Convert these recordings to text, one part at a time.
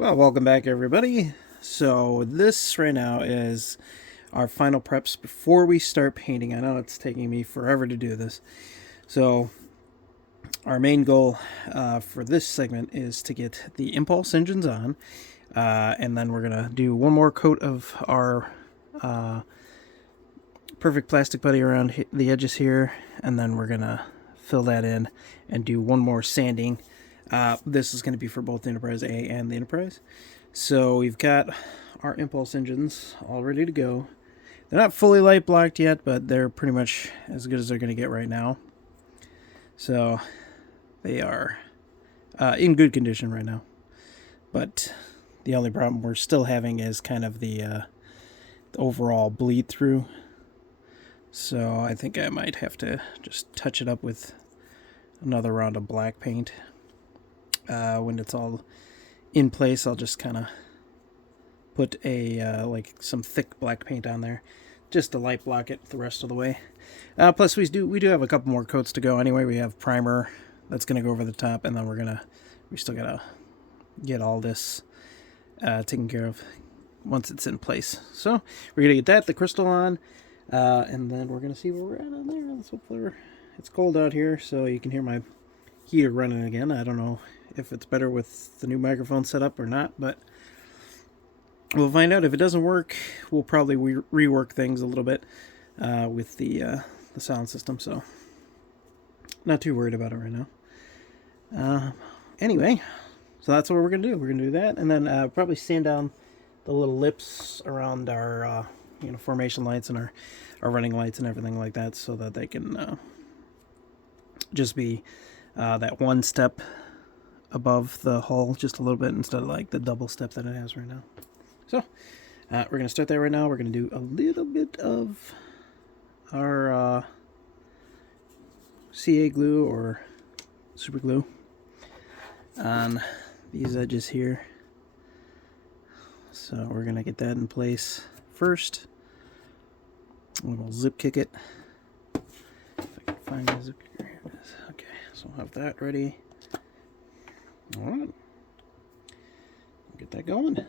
Well, welcome back, everybody. So this right now is our final preps before we start painting. I know it's taking me forever to do this. So our main goal for this segment is to get the impulse engines on, and then we're gonna do one more coat of our perfect plastic putty around the edges here, and then we're gonna fill that in and do one more sanding. This is going to be for both the Enterprise A and the Enterprise. So we've got our impulse engines all ready to go. They're not fully light blocked yet, but they're pretty much as good as they're going to get right now. So they are in good condition right now. But the only problem we're still having is kind of the overall bleed through. So I think I might have to just touch it up with another round of black paint. When it's all in place, I'll just kind of put a like some thick black paint on there just to light block it the rest of the way. Plus we do have a couple more coats to go anyway. We have primer that's going to go over the top, and then we still gotta get all this taken care of once it's in place. So we're gonna get the crystal on, and then we're gonna see where we're at on there. Let's hope it's cold out here, so you can hear my heater running again. I don't know if it's better with the new microphone setup or not, but we'll find out. If it doesn't work, we'll probably rework things a little bit with the sound system, so not too worried about it right now. Anyway, so that's what we're going to do. We're going to do that, and then probably sand down the little lips around our formation lights and our running lights and everything like that, so that they can just be that one step above the hull just a little bit instead of like the double step that it has right now. So we're going to start that right now. We're going to do a little bit of our CA glue or super glue on these edges here. So we're going to get that in place first. We'll zip kick it. If I can find the zip kicker, here it is. Okay, so we'll have that ready. Alright, get that going.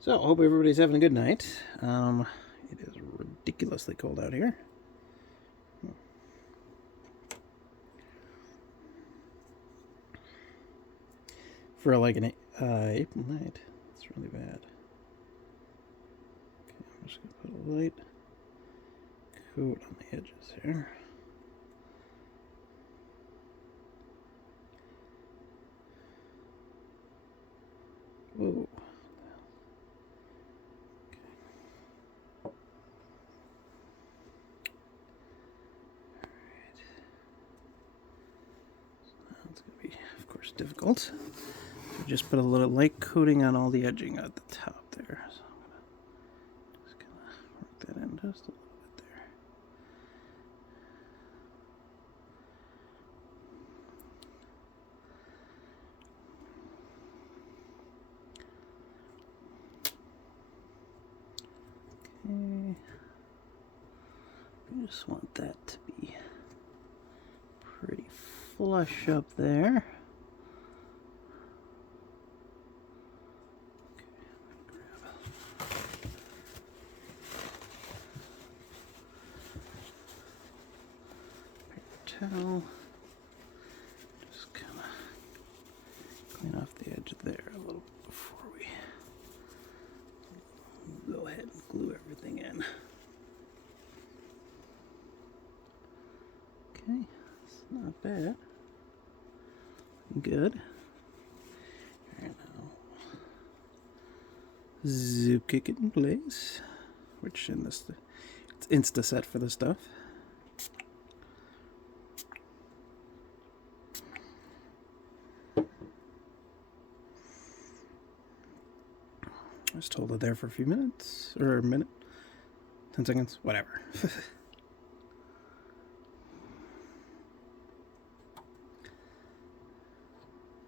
So, I hope everybody's having a good night. It is ridiculously cold out here. For like an April night, it's really bad. I'm just going to put a light coat on the edges here. Whoa. Okay. Alright. So that's going to be, of course, difficult. So just put a little light coating on all the edging at the top there. So I'm just going to work that in just a little bit there. Okay. We just want that to be pretty flush up there. Towel. Just kind of clean off the edge there a little bit before we go ahead and glue everything in. Okay, it's not bad. Good. And now zip kick it in place, which in this it's insta set for this stuff. Just hold it there for a few minutes, or a minute, 10 seconds, whatever.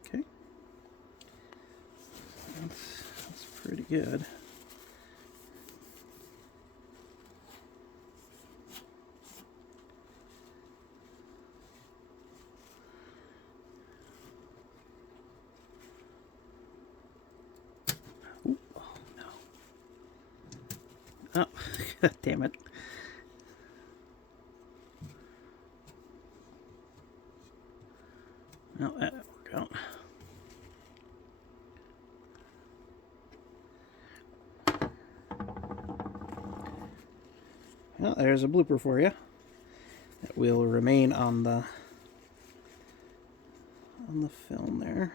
Okay. That's pretty good. Oh, God damn it. No, that didn't work out. Well, there's a blooper for you. That will remain on the film there.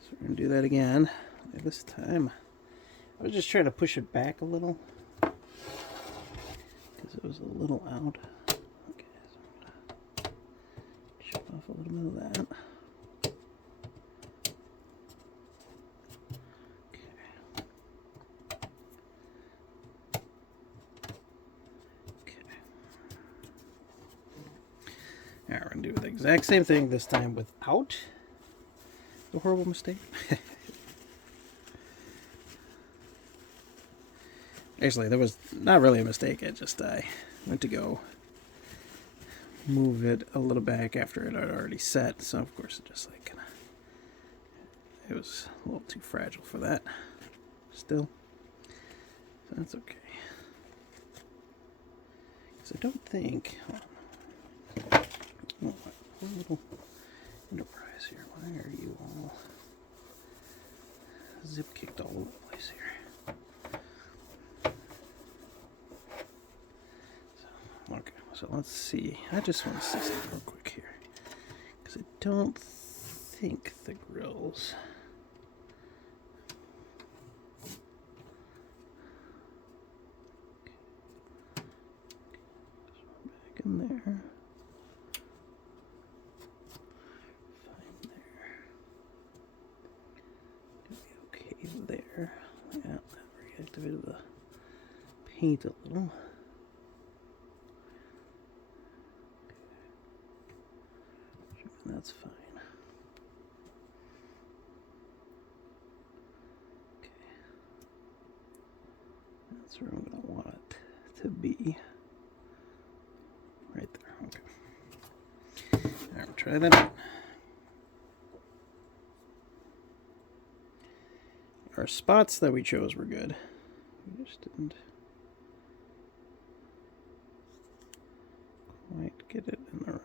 So we're going to do that again. This time, I was just trying to push it back a little because it was a little out. Okay, so I'm going to chip off a little bit of that. Alright, we're going to do the exact same thing this time without the horrible mistake. Actually, there was not really a mistake. I went to go move it a little back after it had already set. So, of course, it just like kind of... It was a little too fragile for that still. So that's okay. Because I don't think... Oh, poor little Enterprise here. Why are you all zip kicked all over the place here? Okay, so let's see. I just want to see something real quick here. Because I don't think the grills... Back in there. Fine there. Gonna be okay there. Yeah, that reactivated the paint a little. That's fine. Okay. That's where I'm going to want it to be. Right there. Okay. Alright, we'll try that out. Our spots that we chose were good. We just didn't quite get it in the right.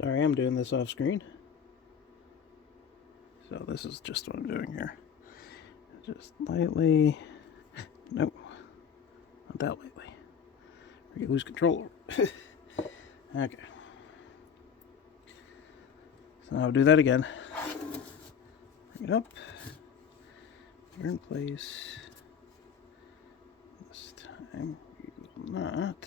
Sorry, I'm doing this off screen. So this is just what I'm doing here. Just lightly. Nope. Not that lightly. Or you lose control over it. Okay. So I'll do that again. Bring it up. Put it in place. This time we will not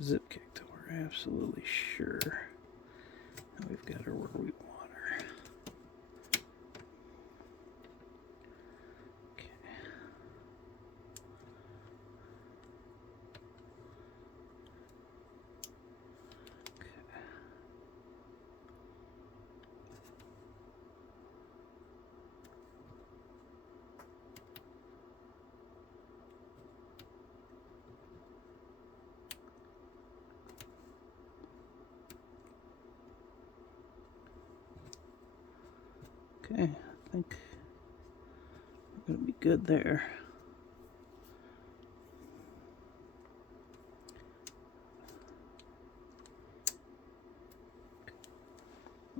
zip kick till we're absolutely sure that we've got her where we want her. Okay. Okay, I think we're going to be good there.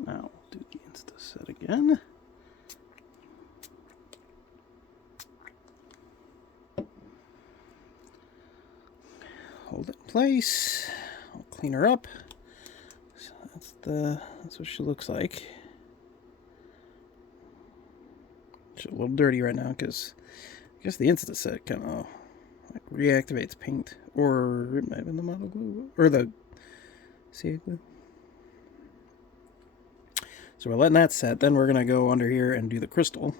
Now we'll do the Insta set again. Hold it in place. I'll clean her up. So that's what she looks like. She's a little dirty right now because I guess the Insta set kind of like reactivates paint, or it might have been the model glue or the CA glue. So we're letting that set. Then we're going to go under here and do the crystal.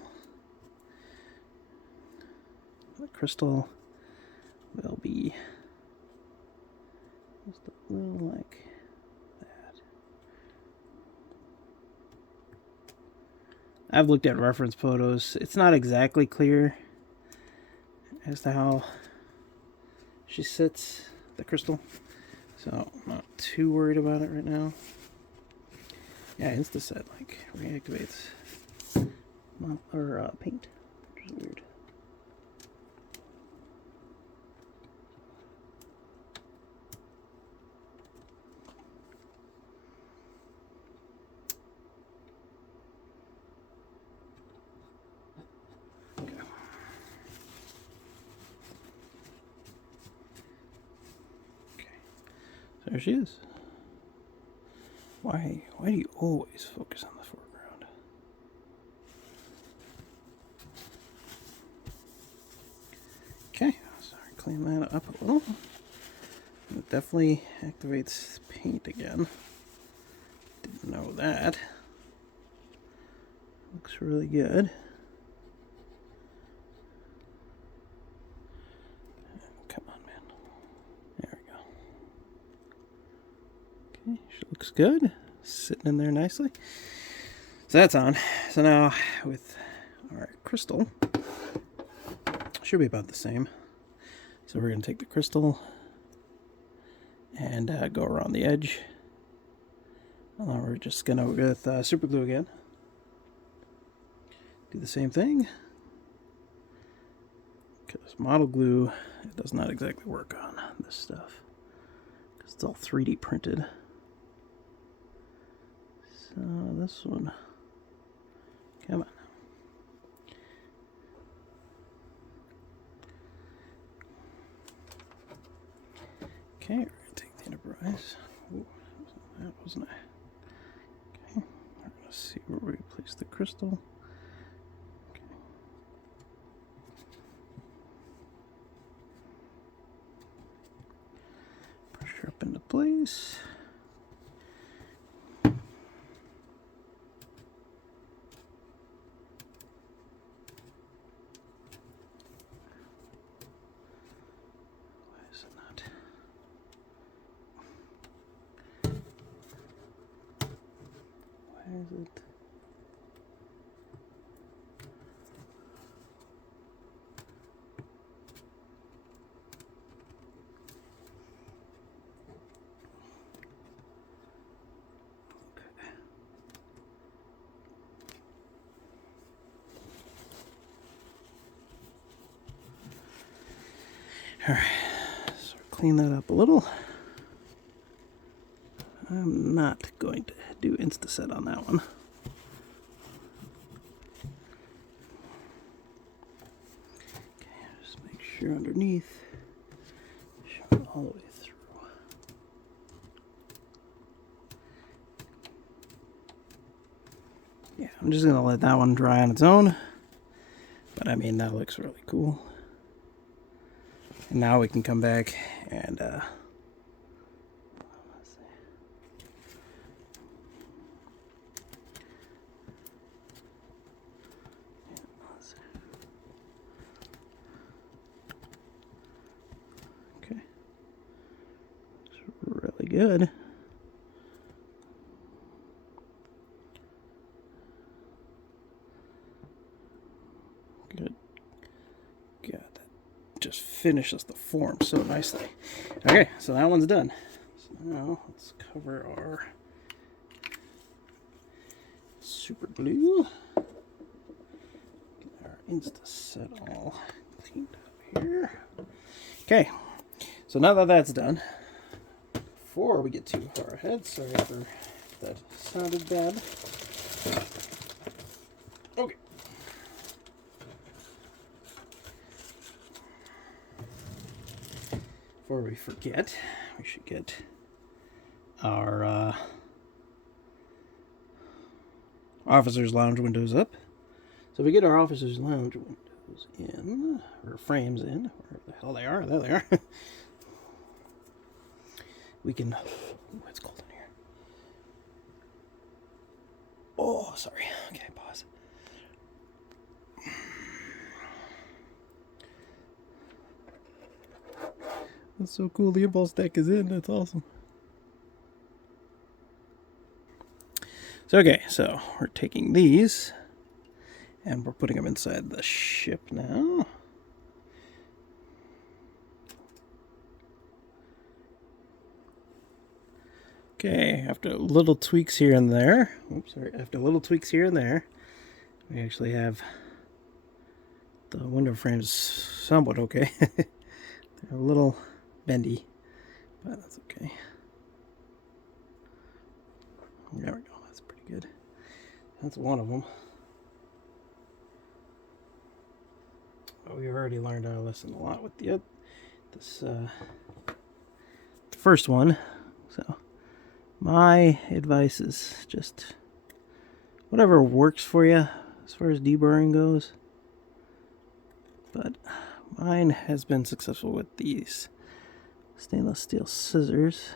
The crystal will be just a little like that. I've looked at reference photos. It's not exactly clear as to how she sits, the crystal. So I'm not too worried about it right now. Yeah, InstaSet like reactivates paint, which is weird. Okay. So there she is. Why do you always focus on the foreground? Okay, so clean that up a little. It definitely activates paint again. Didn't know that. Looks really good. Come on, man. There we go. Okay, she looks good. Sitting in there nicely. So that's on. So now with our crystal, should be about the same. So we're going to take the crystal and go around the edge. And then we're just going to, with super glue again, do the same thing. Because model glue, it does not exactly work on this stuff. Because it's all 3D printed. So this one, come on. Okay, we're going to take the Enterprise. Ooh, that wasn't it. Okay, we're going to see where we place the crystal. Okay. Pressure up into place. Where is it? Alright, so clean that up a little. I'm not going to do InstaSet on that one. Okay, just make sure underneath, show it all the way through. Yeah, I'm just going to let that one dry on its own. But I mean, that looks really cool. And now we can come back and let's see. Yeah, let's see. Okay. Looks really good. Good. God, that just finishes the form so nicely. Okay, so that one's done. So now let's cover our super glue. Get our InstaSet all cleaned up here. Okay, so now that that's done, before we get too far ahead, sorry for that sounded bad. Okay. Before we forget, we should get our officer's lounge windows up. So if we get our officer's lounge windows in, or frames in, wherever the hell they are, there they are. We can, ooh, it's cold in Oh, sorry. Okay, pause. That's so cool. The impulse deck is in. That's awesome. So, okay, so we're taking these and we're putting them inside the ship now. Okay, after little tweaks here and there, after little tweaks here and there, we actually have the window frames somewhat okay. They're a little bendy, but that's okay. There we go, that's pretty good. That's one of them. But we've already learned our lesson a lot with the first one. So my advice is just whatever works for you as far as deburring goes. But mine has been successful with these stainless steel scissors.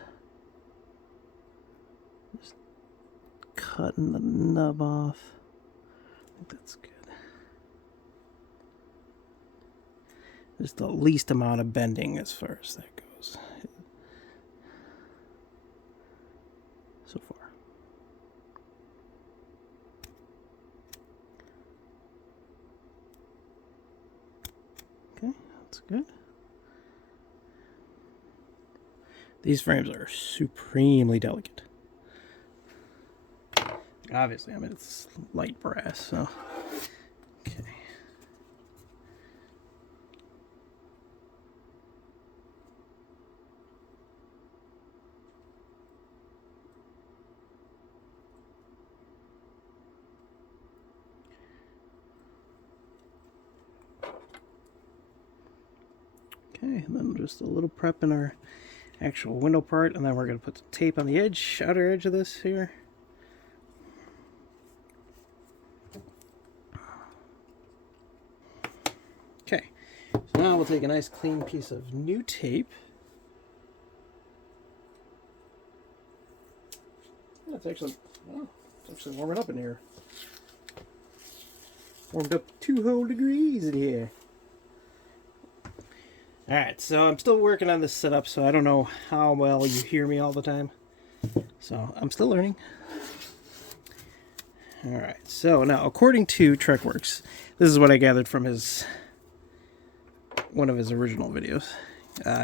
Just cutting the nub off. I think that's good. Just the least amount of bending as far as that goes. So far. Okay, that's good. These frames are supremely delicate. Obviously, I mean, it's light brass, so. Okay. Okay, and then just a little prep in our actual window part, and then we're going to put some tape on the edge, outer edge of this here. Okay, so now we'll take a nice clean piece of new tape. Yeah, it's actually warming up in here. Warmed up 2 whole degrees in here. Alright, so I'm still working on this setup, so I don't know how well you hear me all the time. So I'm still learning. Alright, so now according to TrekWorks, this is what I gathered from one of his original videos.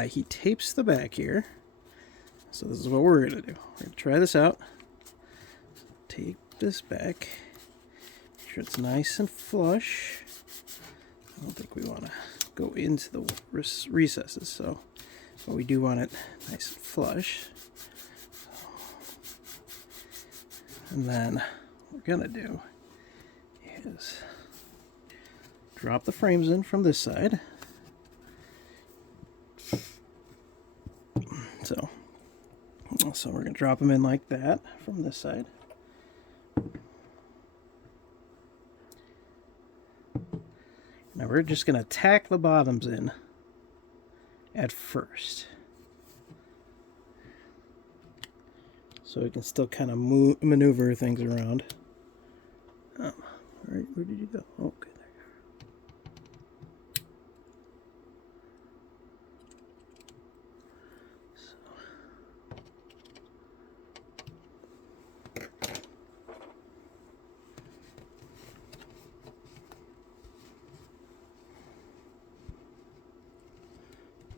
He tapes the back here. So this is what we're going to do. We're going to try this out. Tape this back. Make sure it's nice and flush. I don't think we want to go into the recesses, so but we do want it nice and flush. And then what we're gonna do is drop the frames in from this side. So we're gonna drop them in like that from this side. Now we're just going to tack the bottoms in at first. So we can still kind of maneuver things around. Oh, where did you go? Oh, okay, there you are.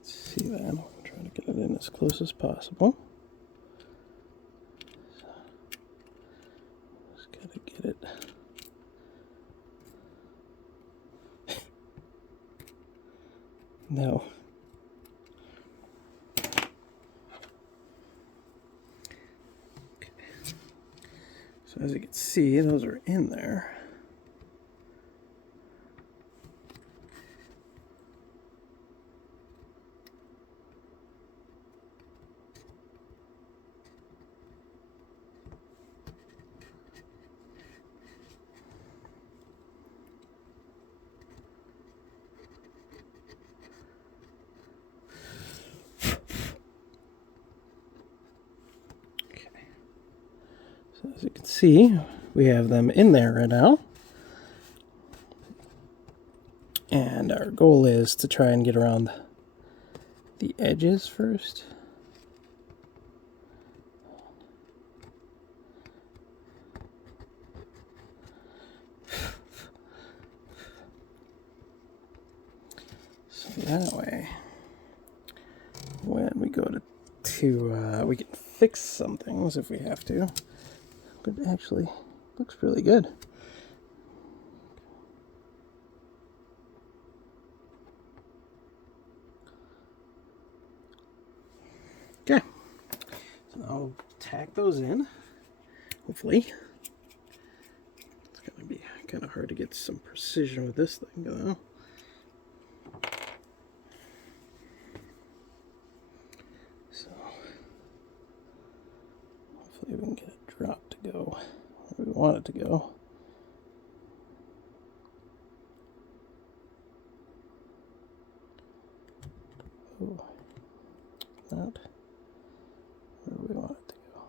See that? I'm trying to get it in as close as possible. So, just gotta get it. No. Okay. So as you can see, those are in there. As you can see, we have them in there right now. And our goal is to try and get around the edges first. So that way, when we go to we can fix some things if we have to. But it actually looks really good. Okay, so I'll tack those in, hopefully. It's gonna be kind of hard to get some precision with this thing though. So hopefully we can get it dropped to go where we want it to go. Oh, not where we want it to go.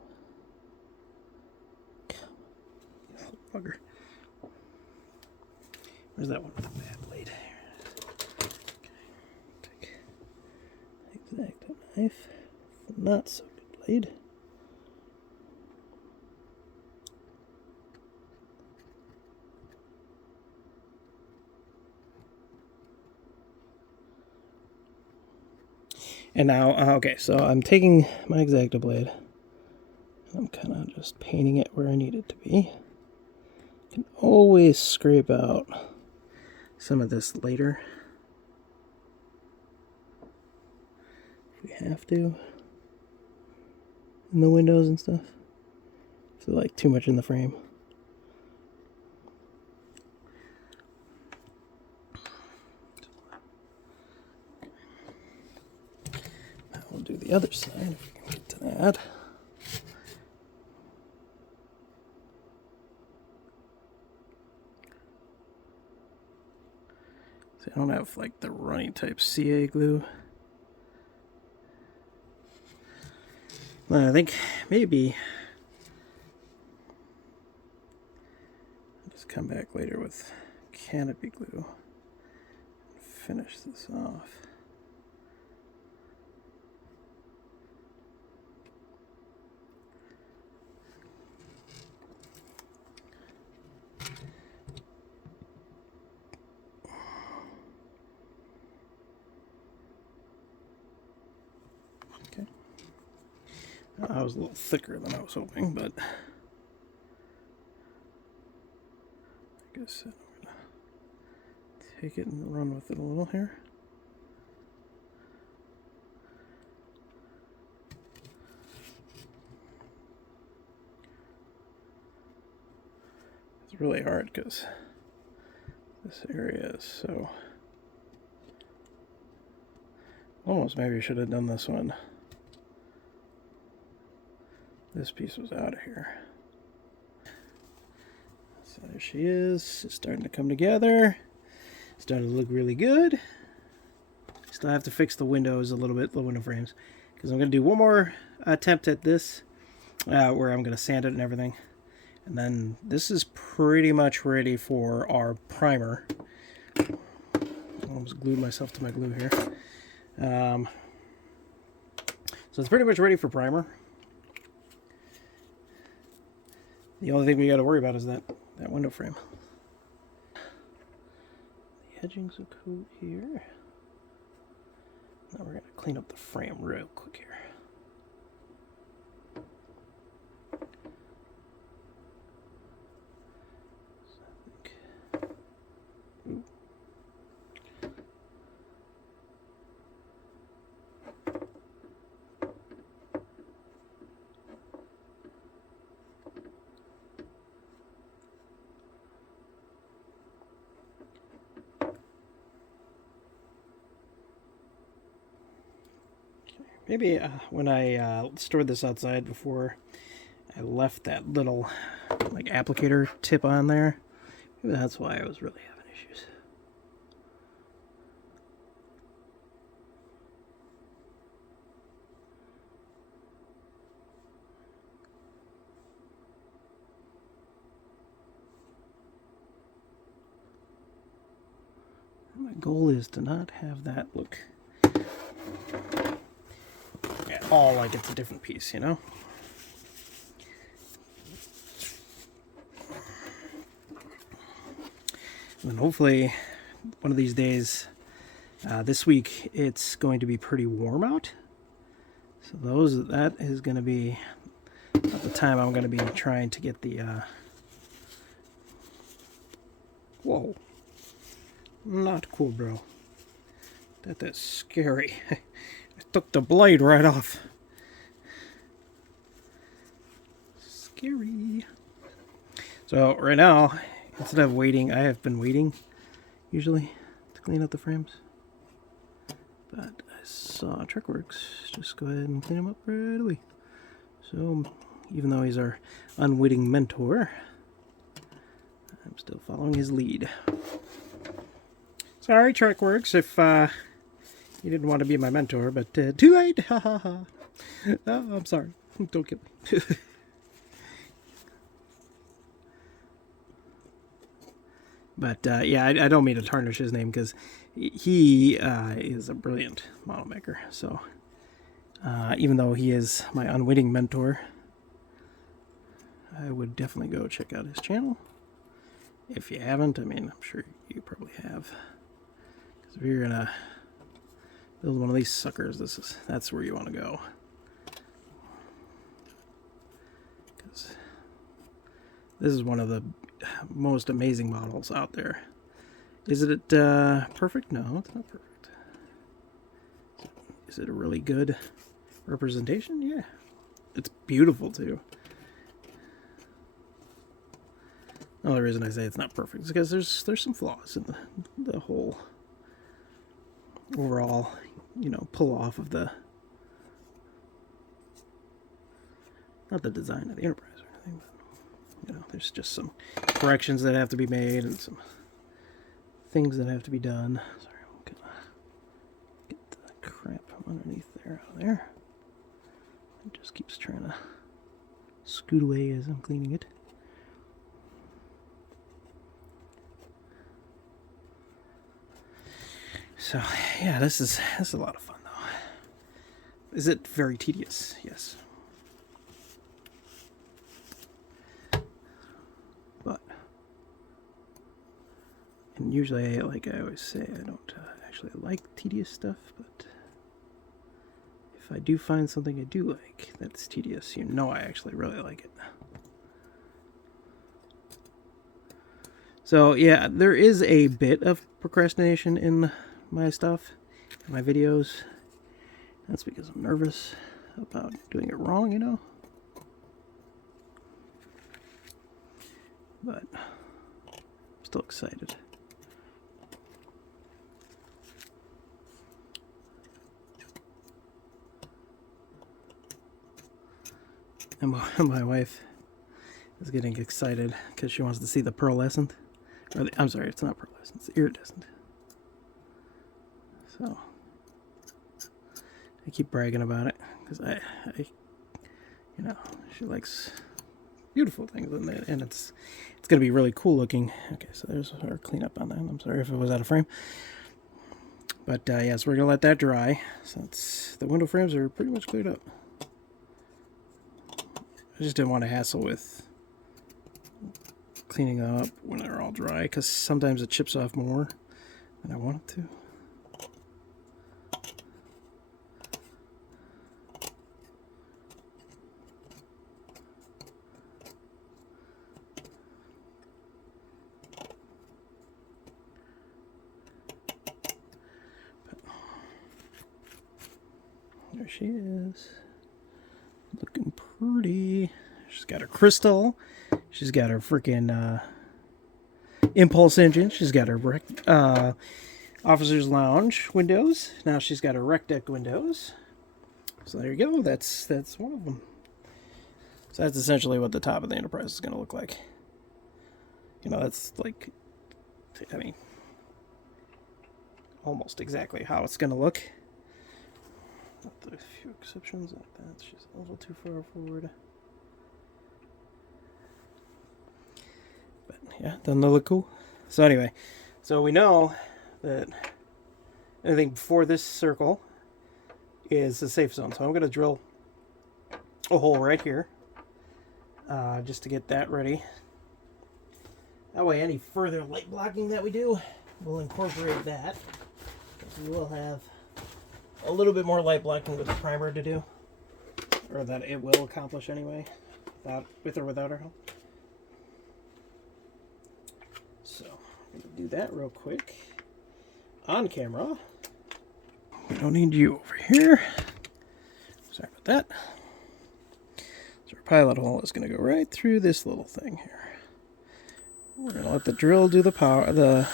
Bugger. Where's that one with the bad blade? Okay. Take exact knife. Not so good blade. And now, okay, so I'm taking my X-Acto blade, and I'm kind of just painting it where I need it to be. Can always scrape out some of this later if we have to, in the windows and stuff, if they're like too much in the frame. Now we'll do the other side if we can get to that. See, I don't have like the runny type CA glue. Well, I think maybe I'll just come back later with canopy glue and finish this off. Okay. That was a little thicker than I was hoping, but I guess I'm gonna take it and run with it a little here. It's really hard because this area is so... Almost maybe I should have done this one. This piece was out of here. So there she is. It's starting to come together. It's starting to look really good. Still have to fix the windows a little bit, the window frames, because I'm going to do one more attempt at this where I'm going to sand it and everything. And then this is pretty much ready for our primer. I almost glued myself to my glue here. So it's pretty much ready for primer. The only thing we got to worry about is that window frame. The edgings will coat here. Now we're going to clean up the frame real quick here. Maybe when I stored this outside before I left that little like applicator tip on there, maybe that's why I was really having issues. My goal is to not have that look at all like it's a different piece, you know? And then hopefully one of these days, this week, it's going to be pretty warm out. So that is going to be at the time I'm going to be trying to get the, whoa, not cool, bro. That is scary. I took the blade right off. Scary. So right now, instead of waiting, I have been waiting usually to clean up the frames. But I saw Trekworks just go ahead and clean them up right away. So even though he's our unwitting mentor, I'm still following his lead. Sorry, Trekworks, if you didn't want to be my mentor, but too late. Ha ha ha. Oh, I'm sorry. Don't kill me. But yeah, I don't mean to tarnish his name because he is a brilliant model maker. So even though he is my unwitting mentor, I would definitely go check out his channel. If you haven't, I mean, I'm sure you probably have. Because if you're gonna build one of these suckers, that's where you want to go. Because this is one of the most amazing models out there. Is it perfect? No, it's not perfect. Is it a really good representation? Yeah. It's beautiful too. The only reason I say it's not perfect is because there's some flaws in the whole overall, you know, pull off of the, not the design of the Enterprise or anything, but you know, there's just some corrections that have to be made and some things that have to be done. Sorry, I'm gonna get the crap underneath there out of there. It just keeps trying to scoot away as I'm cleaning it. So yeah, this is a lot of fun though. Is it very tedious? Yes. But and usually, like I always say, I don't actually like tedious stuff, but if I do find something I do like that's tedious, you know I actually really like it. So yeah, there is a bit of procrastination in my stuff, in my videos. That's because I'm nervous about doing it wrong, you know. But I'm still excited. And my wife is getting excited because she wants to see the pearlescent. Or I'm sorry, it's not pearlescent, it's iridescent. So I keep bragging about it because I you know, she likes beautiful things in it, and it's gonna be really cool looking. Okay, so there's our cleanup on that. I'm sorry if it was out of frame, but yeah, so we're gonna let that dry since the window frames are pretty much cleared up. I just didn't want to hassle with cleaning them up when they're all dry because sometimes it chips off more than I want it to. There she is, looking pretty. She's got her crystal. She's got her freaking impulse engine. She's got her officer's lounge windows. Now she's got her rec deck windows. So there you go. That's one of them. So that's essentially what the top of the Enterprise is going to look like. You know, that's like, I mean, almost exactly how it's going to look. With a few exceptions like that. She's a little too far forward. But yeah, doesn't that look cool? So anyway, so we know that anything before this circle is the safe zone. So I'm going to drill a hole right here just to get that ready. That way any further light blocking that we do, we'll incorporate that. We will have a little bit more light blocking with the primer to do, or that it will accomplish anyway, with or without our help. So I'm going to do that real quick on camera. We don't need you over here. Sorry about that. So our pilot hole is going to go right through this little thing here. We're going to let the drill do the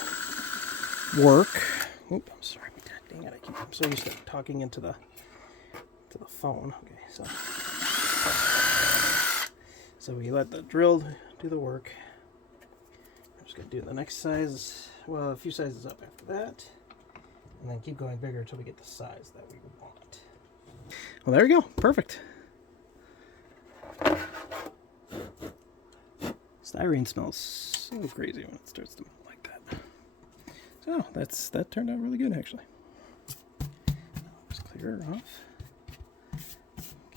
work. Oop, I'm sorry. Dang it, I'm so used to talking into the phone. Okay, so we let the drill do the work. I'm just going to do the next size, well, a few sizes up after that, and then keep going bigger until we get the size that we want. Well, there we go. Perfect. Styrene smells so crazy when it starts to melt like that. So that turned out really good, actually. Just clear it off.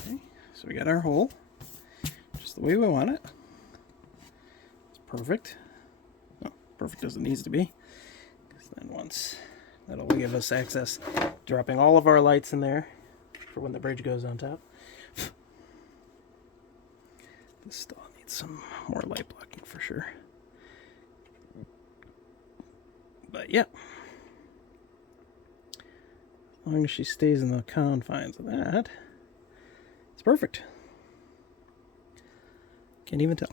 Okay, so we got our hole just the way we want it. It's perfect. Well, perfect as it needs to be. Because then once that'll give us access, dropping all of our lights in there for when the bridge goes on top. This still needs some more light blocking for sure. But yeah, as long as she stays in the confines of that, it's perfect. Can't even tell.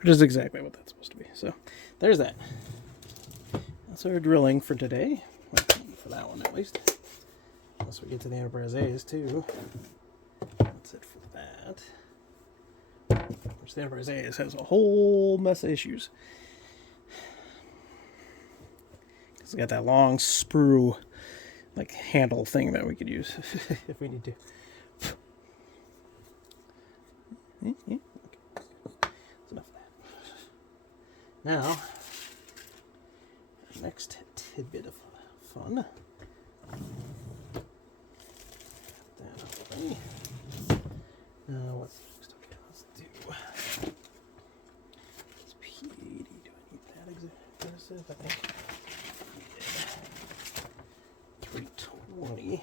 Which is exactly what that's supposed to be. So there's that. That's our drilling for today. Well, for that one at least. Unless we get to the Enterprise A's too. That's it for that. Which the Enterprise A's has a whole mess of issues. It's got that long sprue like handle thing that we could use if we need to. Okay. That's enough of that. Now, next tidbit of fun. Now what's next? Okay, let's do this PD. Do I need that aggressive? I think. 320.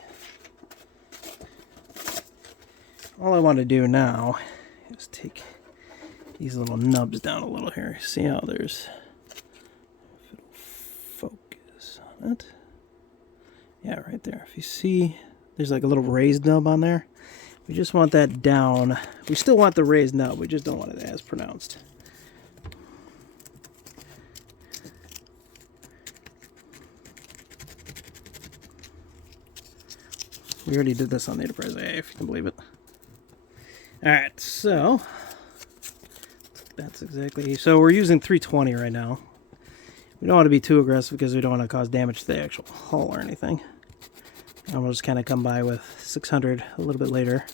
All I want to do now is take these little nubs down a little here. See how there's, if it'll focus on it. Yeah, right there. If you see, there's like a little raised nub on there. We just want that down. We still want the raised nub. We just don't want it as pronounced. We already did this on the Enterprise A, if you can believe it. Alright, so that's exactly, so we're using 320 right now. We don't want to be too aggressive because we don't want to cause damage to the actual hull or anything. And we'll just kind of come by with 600 a little bit later.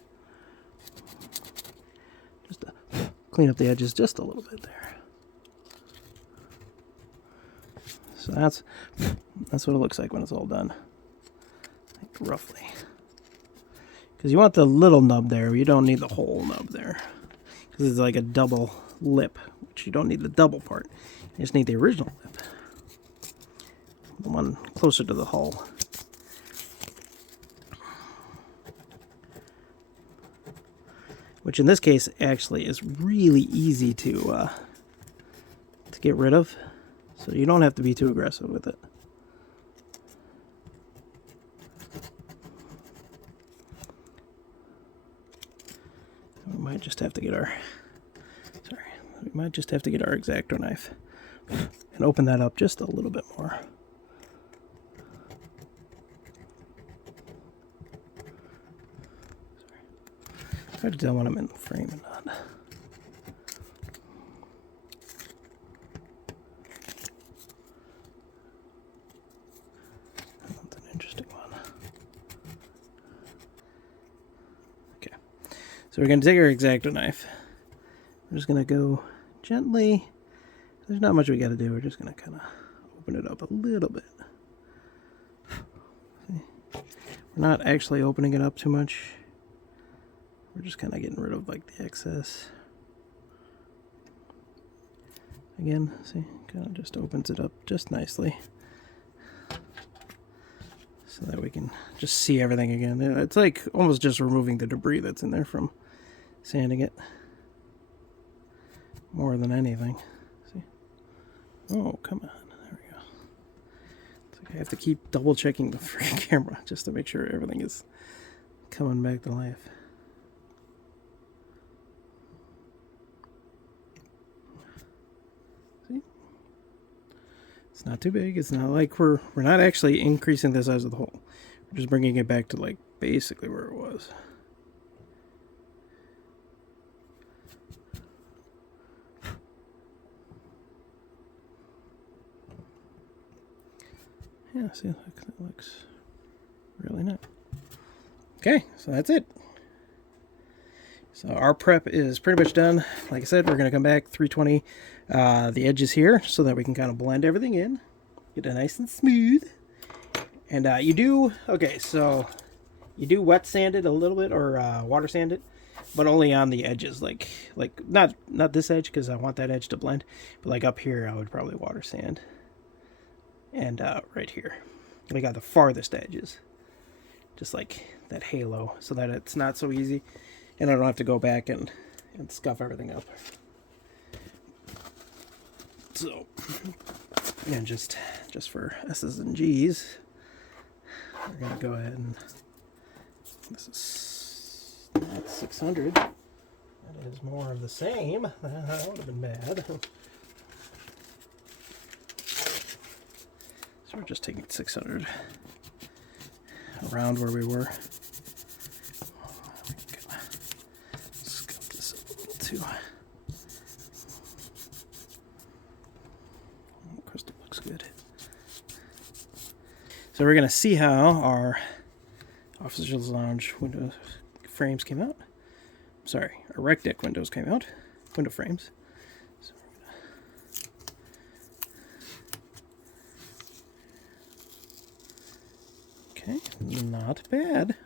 Just to clean up the edges just a little bit there. So that's what it looks like when it's all done. Like roughly. Because you want the little nub there, you don't need the whole nub there. Because it's like a double lip, which you don't need the double part. You just need the original lip. The one closer to the hull. Which in this case actually is really easy to get rid of. So you don't have to be too aggressive with it. We might just have to get our X-Acto knife and open that up just a little bit more. Hard to tell when I'm in the frame and not. That's an interesting one. Okay, so we're going to take our X-Acto knife. We're just going to go gently. There's not much we got to do. We're just going to kind of open it up a little bit. See? We're not actually opening it up too much. We're just kind of getting rid of like the excess. Again, see, kind of just opens it up just nicely so that we can just see everything again. It's like almost just removing the debris that's in there from sanding it more than anything. See? Oh, come on. There we go. It's like I have to keep double checking the freaking camera just to make sure everything is coming back to life. It's not too big. It's not like we're not actually increasing the size of the hole. We're just bringing it back to like basically where it was. Yeah, see, look, that looks really nice. Okay, so that's it. So our prep is pretty much done. Like I said, we're going to come back 320 the edges here so that we can kind of blend everything in. Get it nice and smooth. And you do, okay, so you do wet sand it a little bit or water sand it, but only on the edges. Like not this edge because I want that edge to blend, but like up here I would probably water sand. And right here, like at the farthest edges. Just like that halo so that it's not so easy. And I don't have to go back and scuff everything up. So, and just for S's and G's, we're going to go ahead and, this is not 600. That is more of the same. That would have been bad. So we're just taking 600 around where we were. Crystal looks good. So we're going to see how our officers' lounge window frames came out. Sorry, our rec deck windows came out. Window frames. So okay, not bad.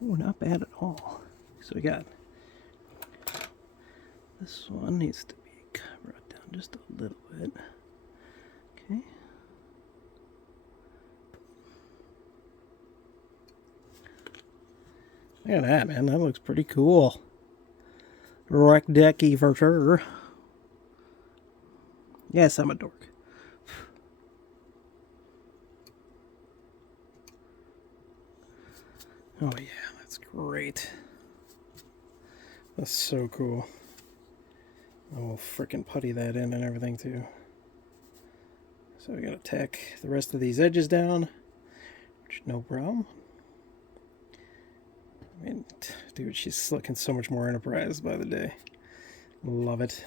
Oh, not bad at all. So we got this one needs to be covered down just a little bit. Okay. Look at that, man. That looks pretty cool. Wreck decky for sure. Yes, I'm a dork. Oh yeah, that's great. That's so cool. I'll frickin' putty that in and everything too. So we gotta tack the rest of these edges down, which no problem. I mean, dude, she's looking so much more enterprise by the day. Love it.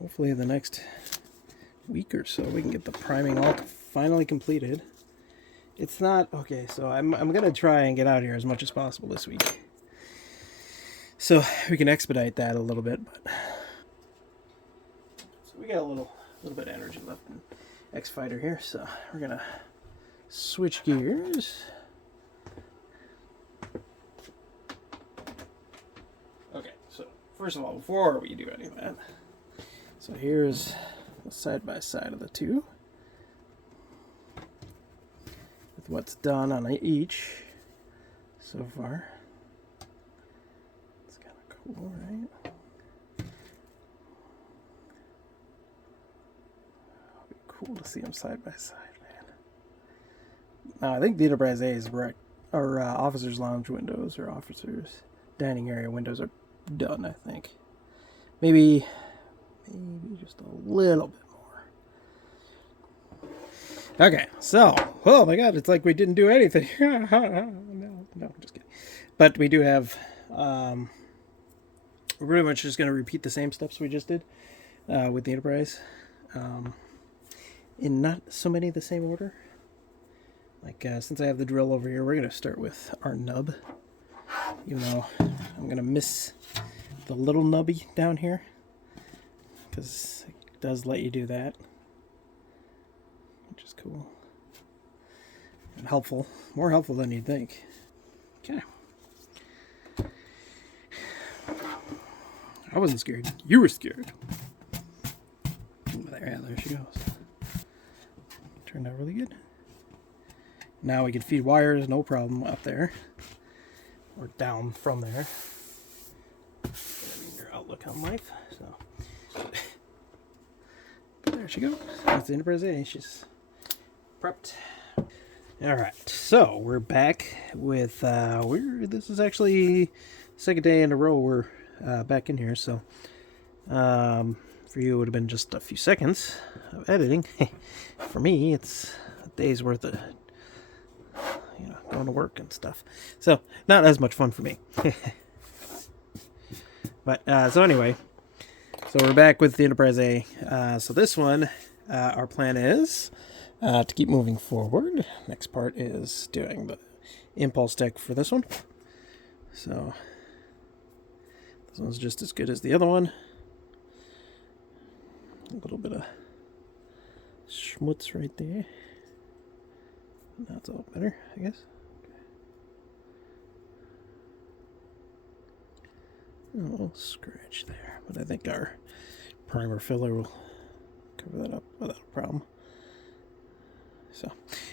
Hopefully the next week or so we can get the priming all finally completed. It's not okay, so I'm gonna try and get out here as much as possible this week, so we can expedite that a little bit. But so we got a little bit of energy left in X Fighter here, so we're gonna switch gears. Okay, so first of all, before we do any of that, so here's the side by side of the two. What's done on each so far. It's kind of cool, right? It'll be cool to see them side by side, man. Now, I think the Enterprise A's or officers' lounge windows or officers' dining area windows are done, I think. Maybe just a little bit. Okay, so, oh my god, it's like we didn't do anything. No, I'm just kidding. But we do have, we're pretty much just going to repeat the same steps we just did with the Enterprise. In not so many the same order. Like, since I have the drill over here, we're going to start with our nub. Even though I'm going to miss the little nubby down here. because it does let you do that, which is cool and helpful. More helpful than you'd think. Okay. I wasn't scared. You were scared. There she goes. Turned out really good. Now we can feed wires, no problem, up there. Or down from there. Your outlook on life. So there she goes. That's the Enterprise A. She's prepped. Alright, so we're back with this is actually the second day in a row we're back in here, so for you it would have been just a few seconds of editing. For me it's a day's worth of going to work and stuff, so not as much fun for me. But so anyway, so we're back with the Enterprise A. So this one, our plan is to keep moving forward. Next part is doing the impulse deck for this one. So this one's just as good as the other one. A little bit of schmutz right there. That's all better, I guess. A little scratch there, but I think our primer filler will cover that up without a problem. So,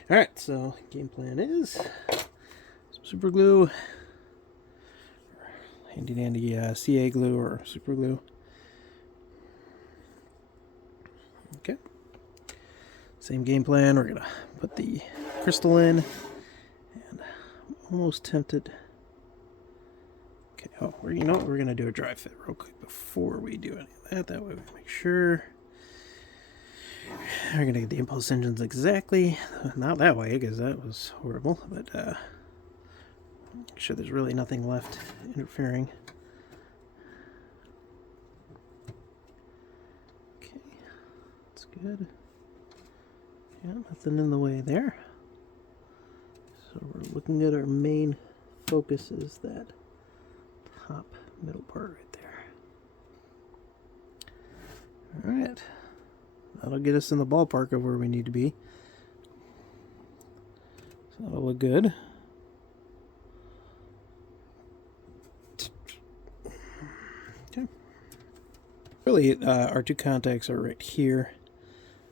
alright, so game plan is some super glue, handy dandy CA glue or super glue. Okay. Same game plan. We're gonna put the crystal in, and I'm almost tempted. Okay. Oh, you know what? We're gonna do a dry fit real quick before we do any of that. That way we make sure. We're gonna get the impulse engines exactly, not that way because that was horrible, but make sure there's really nothing left interfering. Okay, that's good. Yeah, nothing in the way there. So we're looking at our main focus is that top middle part right there. Alright. That'll get us in the ballpark of where we need to be. So that'll look good. Okay. Really, our two contacts are right here.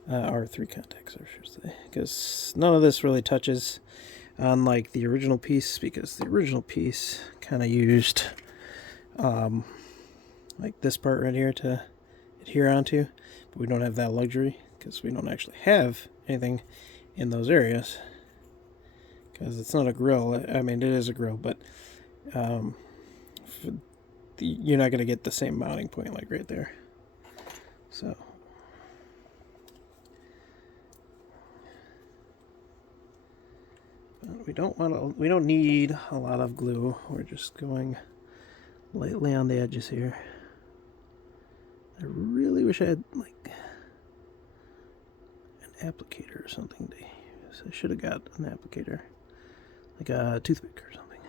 Our three contacts, I should say. Because none of this really touches on like the original piece, because the original piece kind of used like this part right here to adhere onto. But we don't have that luxury because we don't actually have anything in those areas, because it's not a grill. I mean, it is a grill, but you're not going to get the same mounting point like right there. So we don't need a lot of glue. We're just going lightly on the edges here. I really wish I had like an applicator or something to use. I should have got an applicator, like a toothpick or something.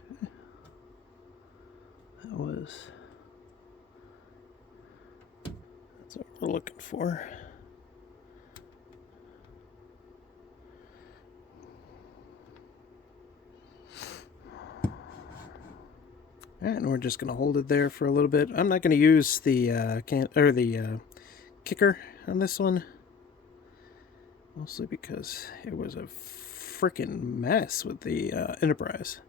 Okay. That's what we're looking for. And we're just going to hold it there for a little bit. I'm not going to use the kicker on this one, mostly because it was a freaking mess with the Enterprise.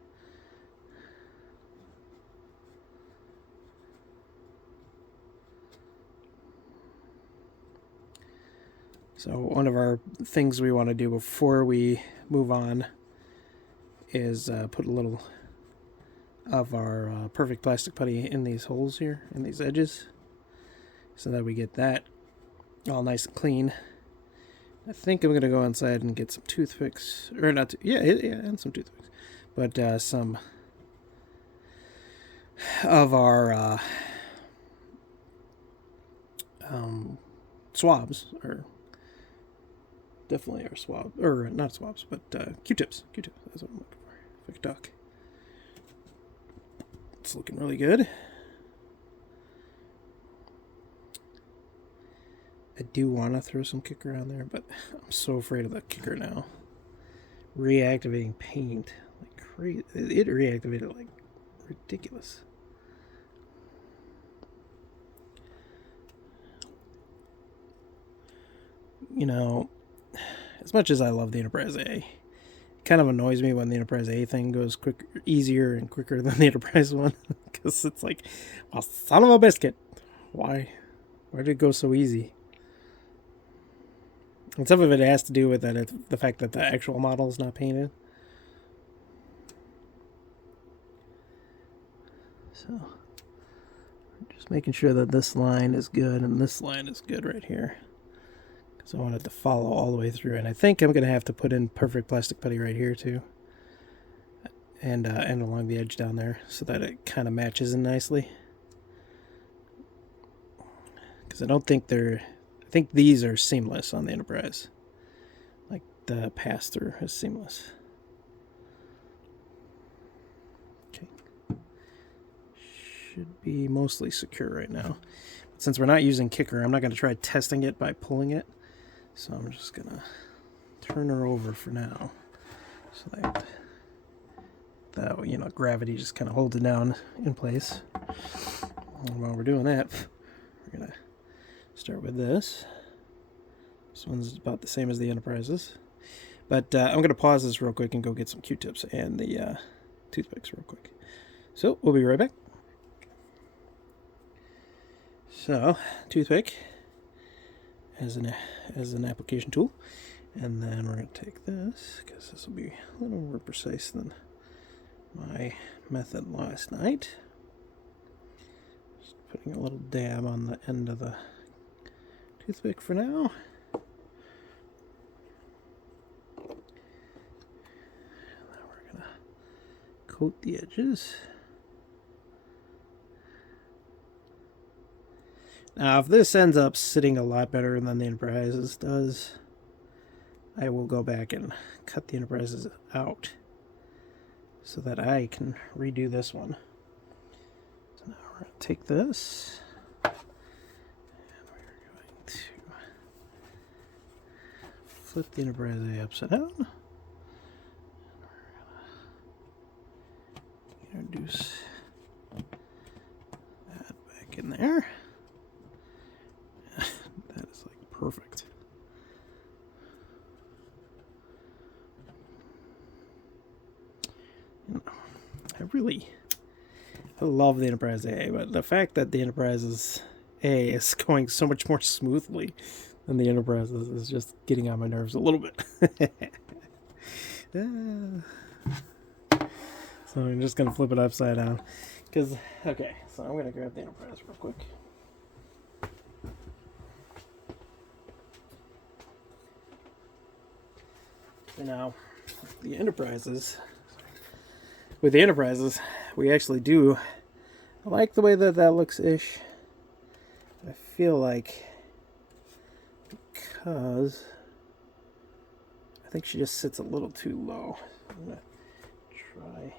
So one of our things we want to do before we move on is put a little of our perfect plastic putty in these holes here, in these edges, so that we get that all nice and clean. I think I'm gonna go inside and get some toothpicks, or not, and some toothpicks, but some of our swabs, or definitely are swabs, or not swabs, but Q-tips. Q-tips, that's what I'm looking for. If I could talk. It's looking really good. I do want to throw some kicker on there, but I'm so afraid of the kicker now. Reactivating paint like crazy. It reactivated like ridiculous. You know, as much as I love the Enterprise A, it kind of annoys me when the Enterprise A thing goes easier and quicker than the Enterprise one, because it's like, well, son of a biscuit, why did it go so easy? And some of it has to do with that, the fact that the actual model is not painted. So, just making sure that this line is good and this line is good right here. Because I want it to follow all the way through. And I think I'm going to have to put in perfect plastic putty right here too. And along the edge down there so that it kind of matches in nicely. Because I don't think they're... I think these are seamless on the Enterprise. Like the pass-through is seamless. Okay. Should be mostly secure right now. But since we're not using kicker, I'm not going to try testing it by pulling it. So I'm just going to turn her over for now. So that you know, gravity just kind of holds it down in place. And while we're doing that, we're going to start with this. This one's about the same as the Enterprises. But I'm going to pause this real quick and go get some Q-tips and the toothpicks real quick. So we'll be right back. So, toothpick as an application tool. And then we're going to take this, because this will be a little more precise than my method last night. Just putting a little dab on the end of the toothpick for now. And then we're going to coat the edges. Now, if this ends up sitting a lot better than the Enterprises does, I will go back and cut the Enterprises out so that I can redo this one. So now we're going to take this and we're going to flip the Enterprise A upside down. And we're going to introduce that back in there. That is like perfect. I love the Enterprise A, but the fact that the Enterprise A is going so much more smoothly than the Enterprises is just getting on my nerves a little bit. So I'm just going to flip it upside down. Okay, so I'm going to grab the Enterprise real quick. Now, the Enterprises... With the Enterprises, we actually do... I like the way that looks-ish. I feel like... Because... I think she just sits a little too low. I'm going to try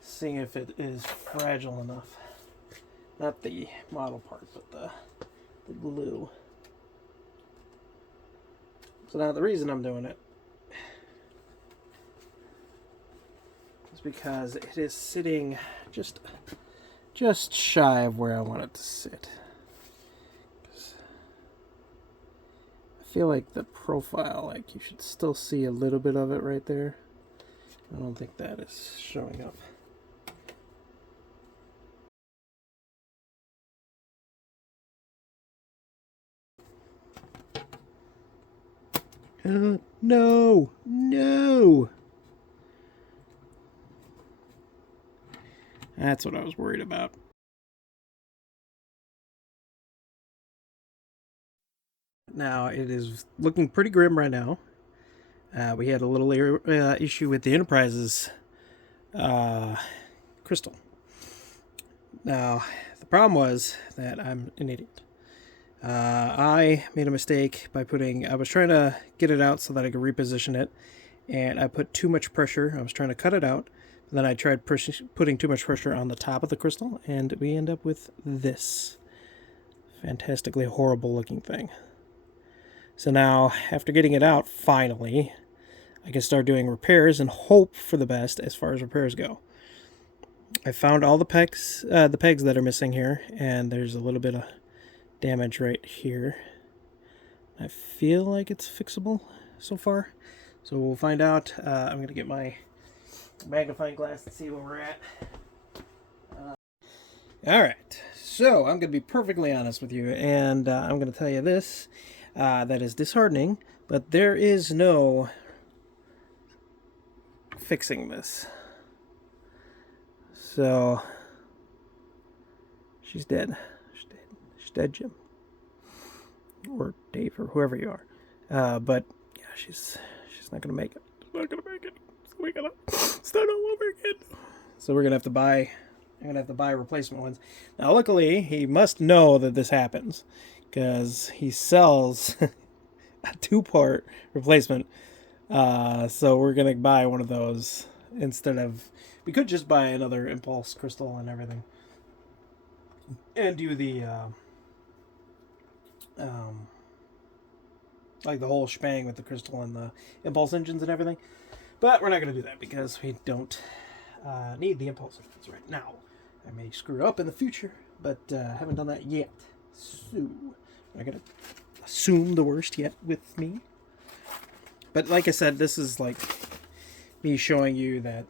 seeing if it is fragile enough. Not the model part, but the glue. So now the reason I'm doing it is because it is sitting just shy of where I want it to sit. I feel like the profile, like you should still see a little bit of it right there. I don't think that is showing up. No! That's what I was worried about. Now, it is looking pretty grim right now. We had a little issue with the Enterprise's crystal. Now, the problem was that I'm an idiot. I made a mistake by I was trying to get it out so that I could reposition it, and I put too much pressure. I was trying to cut it out, then I tried putting too much pressure on the top of the crystal, and we end up with this fantastically horrible looking thing. So now, after getting it out, finally, I can start doing repairs and hope for the best as far as repairs go. I found all the pegs that are missing here, and there's a little bit of damage right here. I feel like it's fixable so far, so we'll find out. I'm going to get my magnifying glass to see where we're at. Alright, so I'm going to be perfectly honest with you, and I'm going to tell you this that is disheartening, but there is no fixing this. So, she's dead. She's dead, Jim. Or Dave, or whoever you are. But, yeah, she's not going to make it. She's not going to make it. So we got to start all over again. So we're going to have to buy... I'm going to have to buy replacement ones. Now, luckily, he must know that this happens, because he sells a 2-part replacement. So we're going to buy one of those instead of... We could just buy another impulse crystal and everything. And do the... like the whole shebang with the crystal and the impulse engines and everything. But we're not going to do that because we don't need the impulse engines right now. I may screw up in the future, but haven't done that yet. So, I'm not going to assume the worst yet with me. But like I said, this is like me showing you that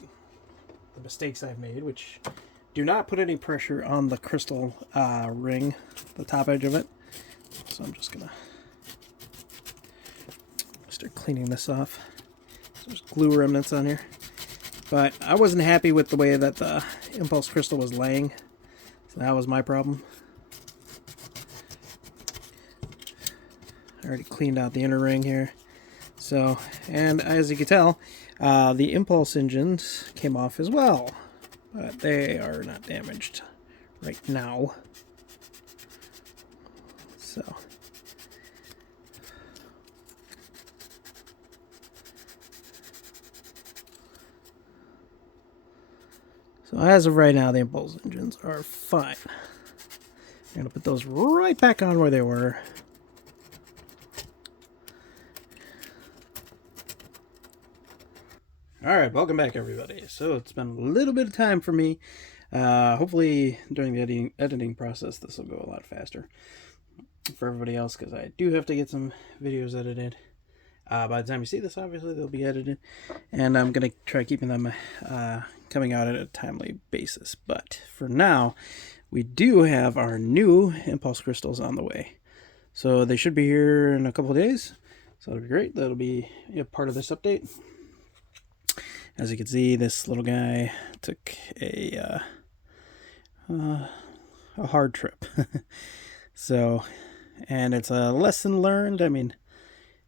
the mistakes I've made, which do not put any pressure on the crystal ring, the top edge of it. So I'm just going to start cleaning this off. So there's glue remnants on here. But I wasn't happy with the way that the impulse crystal was laying. So that was my problem. I already cleaned out the inner ring here. So, and as you can tell, the impulse engines came off as well. But they are not damaged right now. So... So as of right now, the impulse engines are fine. I'm going to put those right back on where they were. Alright, welcome back everybody. So it's been a little bit of time for me. Hopefully during the editing process this will go a lot faster for everybody else, because I do have to get some videos edited. By the time you see this, obviously they'll be edited, and I'm going to try keeping them coming out at a timely basis. But for now, we do have our new impulse crystals on the way. So they should be here in a couple of days. So that'll be great. That'll be a part of this update. As you can see, this little guy took a hard trip. So, and it's a lesson learned. I mean,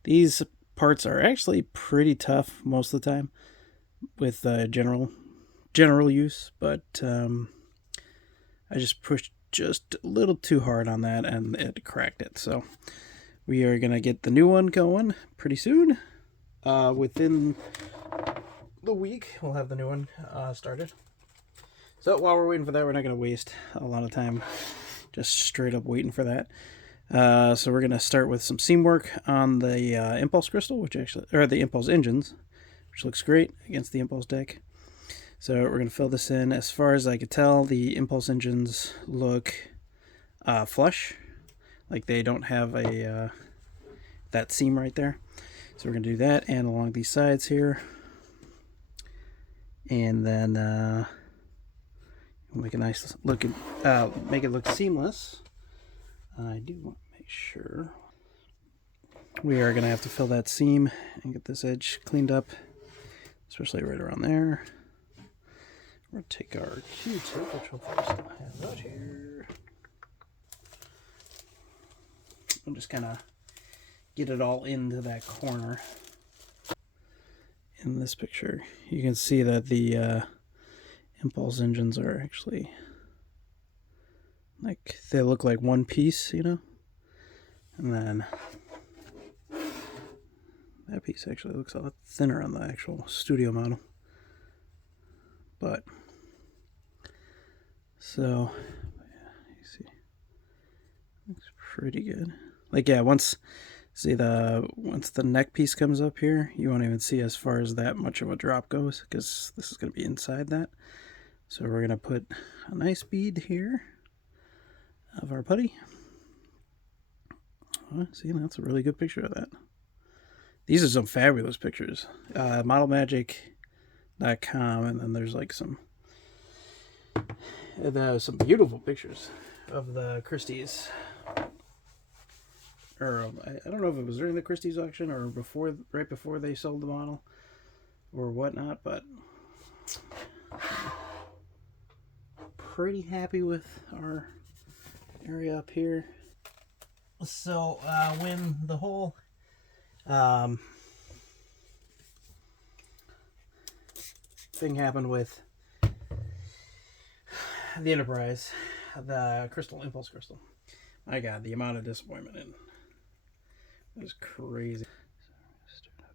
these parts are actually pretty tough most of the time with general use, but I just pushed just a little too hard on that and it cracked it. So we are gonna get the new one going pretty soon. Within the week we'll have the new one started. So while we're waiting for that, we're not gonna waste a lot of time just straight up waiting for that. So we're gonna start with some seam work on the impulse crystal, the impulse engines, which looks great against the impulse deck. So we're gonna fill this in. As far as I could tell, the impulse engines look flush, like they don't have that seam right there. So we're gonna do that, and along these sides here, and then make a nice looking, make it look seamless. I do want to make sure we are going to have to fill that seam and get this edge cleaned up, especially right around there. We're going to take our Q-tip, which hopefully I still have out here. We'll just kind of get it all into that corner. In this picture, you can see that the impulse engines are actually, like, they look like one piece, you know? And then that piece actually looks a lot thinner on the actual studio model. But, so, yeah, you see, looks pretty good. Like, yeah, once the neck piece comes up here, you won't even see as far as that much of a drop goes, because this is going to be inside that. So we're going to put a nice bead here of our putty. Oh, see, that's a really good picture of that. These are some fabulous pictures. Modelmagic.com, and then there's like some beautiful pictures of the Christie's. Or I don't know if it was during the Christie's auction or right before they sold the model or whatnot, but pretty happy with our area up here. So when the whole thing happened with the Enterprise, the impulse crystal, my God, the amount of disappointment in it was crazy. So start up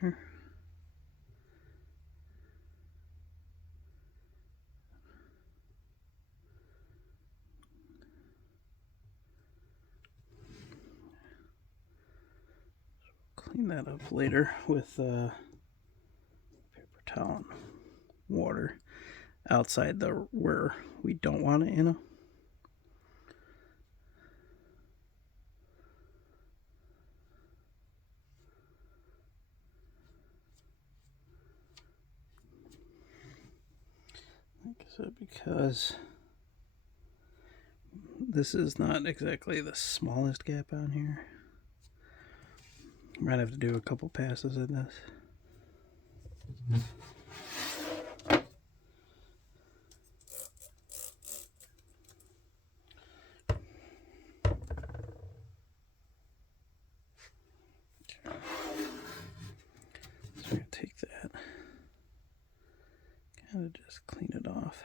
here. Clean that up later with paper towel and water outside where we don't want it, you know. Like I said, because this is not exactly the smallest gap on here. Might have to do a couple passes in this. So we're gonna take that, kind of just clean it off.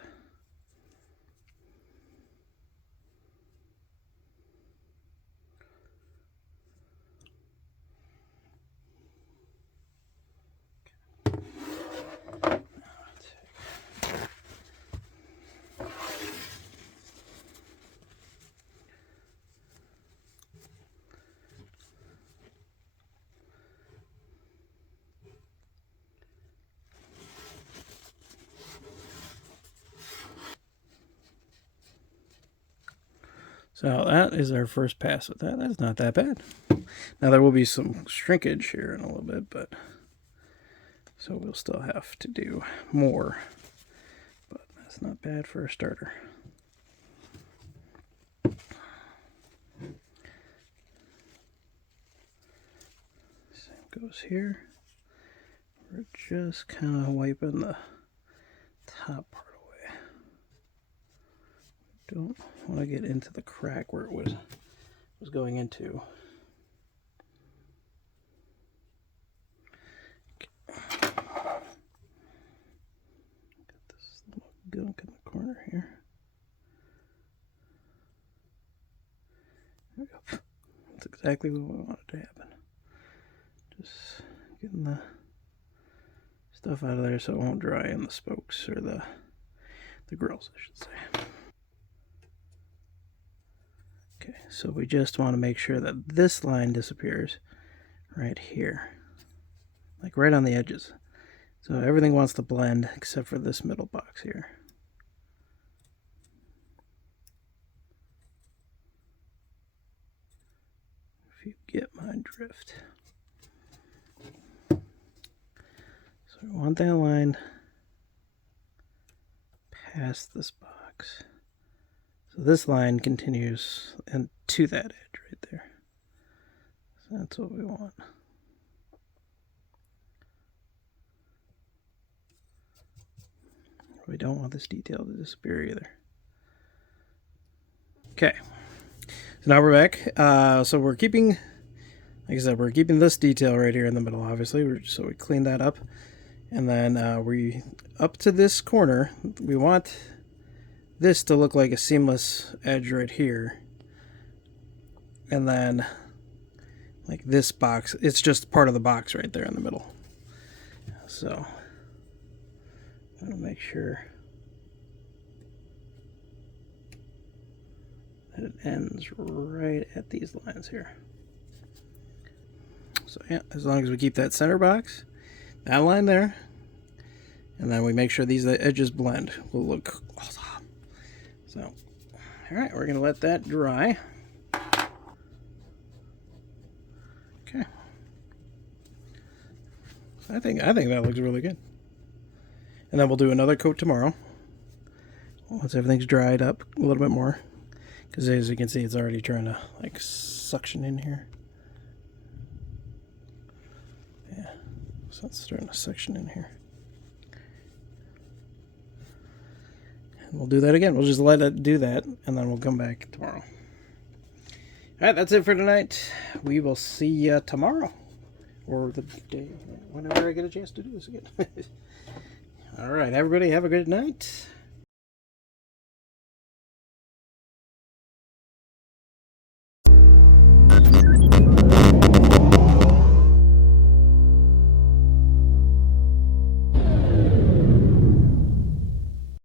So that is our first pass with that. That's not that bad. Now there will be some shrinkage here in a little bit, but so we'll still have to do more. But that's not bad for a starter. Same goes here. We're just kind of wiping the top part away. Don't want to get into the crack where it was going into. Got this little gunk in the corner here. There we go. That's exactly what we wanted to happen. Just getting the stuff out of there so it won't dry in the spokes or the grills, I should say. Okay, so we just want to make sure that this line disappears right here, like right on the edges. So everything wants to blend except for this middle box here. If you get my drift. So we want that line past this box. So this line continues and to that edge right there. So that's what we want. We don't want this detail to disappear either. Okay. So now we're back. So we're keeping, like I said, we're keeping this detail right here in the middle, obviously. So we clean that up. And then we, up to this corner, we want this to look like a seamless edge right here. And then like this box. It's just part of the box right there in the middle. So I'm going to make sure that it ends right at these lines here. So yeah, as long as we keep that center box, that line there, and then we make sure these edges blend, will look awesome. So, all right, we're gonna let that dry. Okay. I think that looks really good. And then we'll do another coat tomorrow once everything's dried up a little bit more, because as you can see, it's already trying to like suction in here. Yeah, so it's starting to suction in here. And we'll do that again. We'll just let it do that, and then we'll come back tomorrow. All right, that's it for tonight. We will see you tomorrow, or the day, whenever I get a chance to do this again. All right, everybody, have a good night.